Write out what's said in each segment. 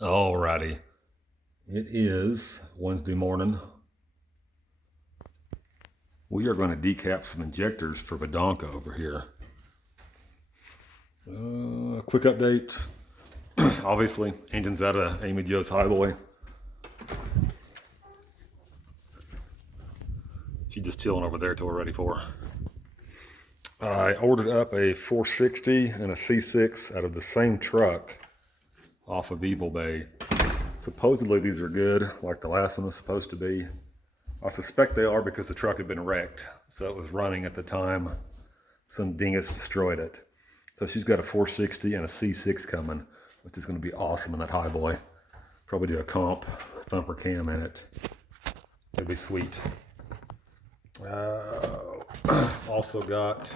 Alrighty. It is Wednesday morning. We are going to decap some injectors for Badonka over here. Quick update. Obviously, engine's out of Amy Joe's highboy. She's just chilling over there till we're ready for her. I ordered up a 460 and a C6 out of the same truck off of Evil Bay. Supposedly these are good, like the last one was supposed to be. I suspect they are because the truck had been wrecked, so it was running at the time some dingus destroyed it. So she's got a 460 and a C6 coming, which is going to be awesome in that highboy. Probably do a comp thumper cam in it. It'd be sweet. Also got,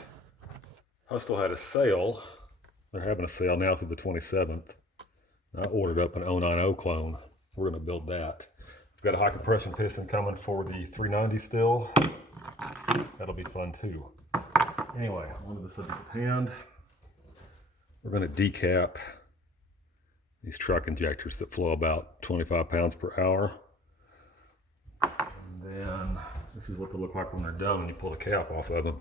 Hustle had a sale. They're having a sale now through the 27th. I ordered up an 090 clone. We're going to build that. I've got a high compression piston coming for the 390 still. That'll be fun too. Anyway, onto the subject at hand. We're going to decap these truck injectors that flow about 25 pounds per hour. And then this is what they look like when they're done when you pull the cap off of them.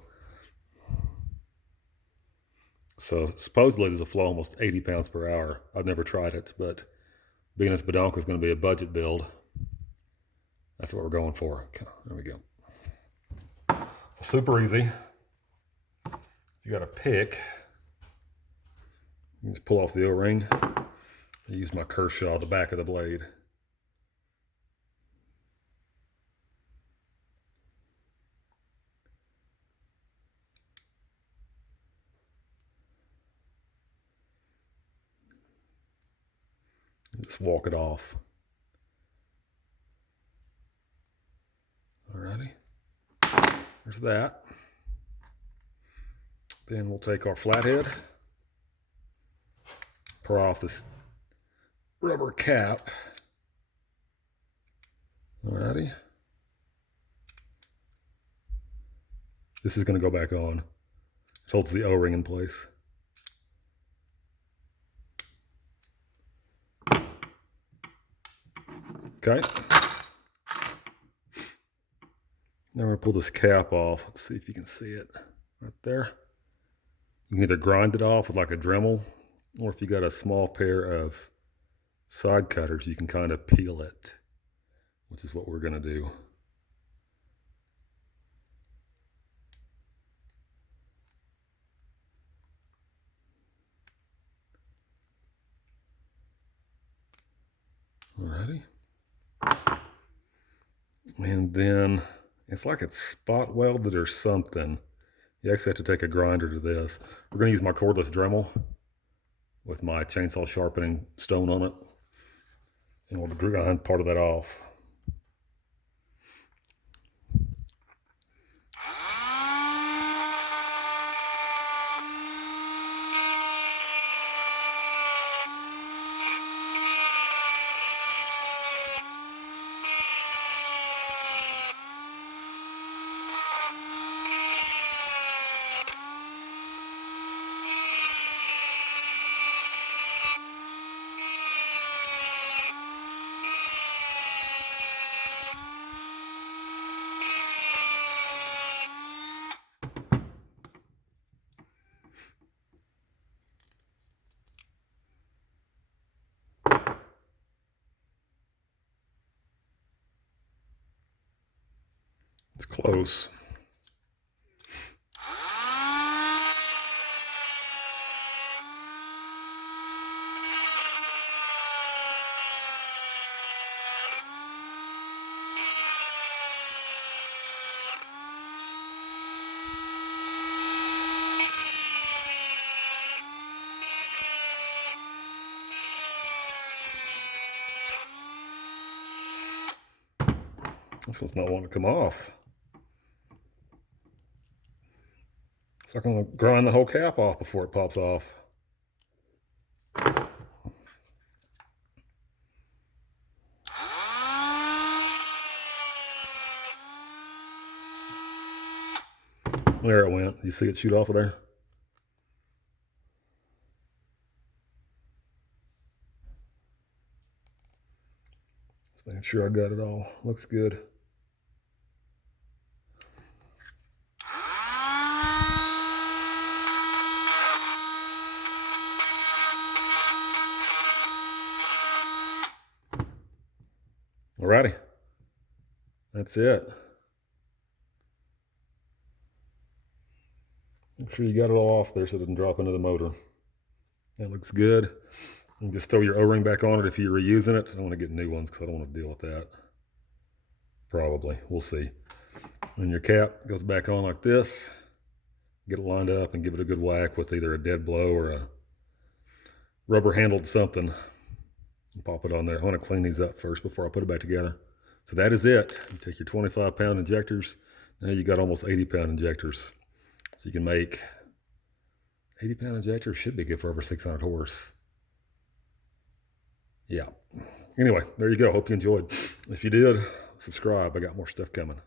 So supposedly there's a flow almost 80 pounds per hour. I've never tried it, but being as Badonka is going to be a budget build, that's what we're going for. Okay, there we go. So super easy. If you got a pick, you can just pull off the O-ring. I use my Kershaw, the back of the blade. Just walk it off. Alrighty. There's that. Then we'll take our flathead, pour off this rubber cap. Alrighty. This is going to go back on. It holds the O-ring in place. Okay. Now we're going to pull this cap off. Let's see if you can see it right there. You can either grind it off with like a Dremel, or if you got a small pair of side cutters, you can kind of peel it, which is what we're going to do. Alrighty. And then it's like it's spot welded or something. You actually have to take a grinder to this. We're going to use my cordless Dremel with my chainsaw sharpening stone on it. And we'll grind part of that off. It's close. This one's not wanting to come off. So I'm going to grind the whole cap off before it pops off. There it went. You see it shoot off of there? Making sure I got it all. Looks good. Alrighty. That's it. Make sure you got it all off there so it doesn't drop into the motor. That looks good. You can just throw your O-ring back on it if you're reusing it. I want to get new ones because I don't want to deal with that. Probably. We'll see. And your cap goes back on like this. Get it lined up and give it a good whack with either a dead blow or a rubber handled something. And pop it on there. I want to clean these up first before I put it back together. So that is it. You take your 25-pound injectors. Now you got almost 80-pound injectors. So you can make 80-pound injectors. Should be good for over 600 horse. Yeah. Anyway, there you go. Hope you enjoyed. If you did, subscribe. I got more stuff coming.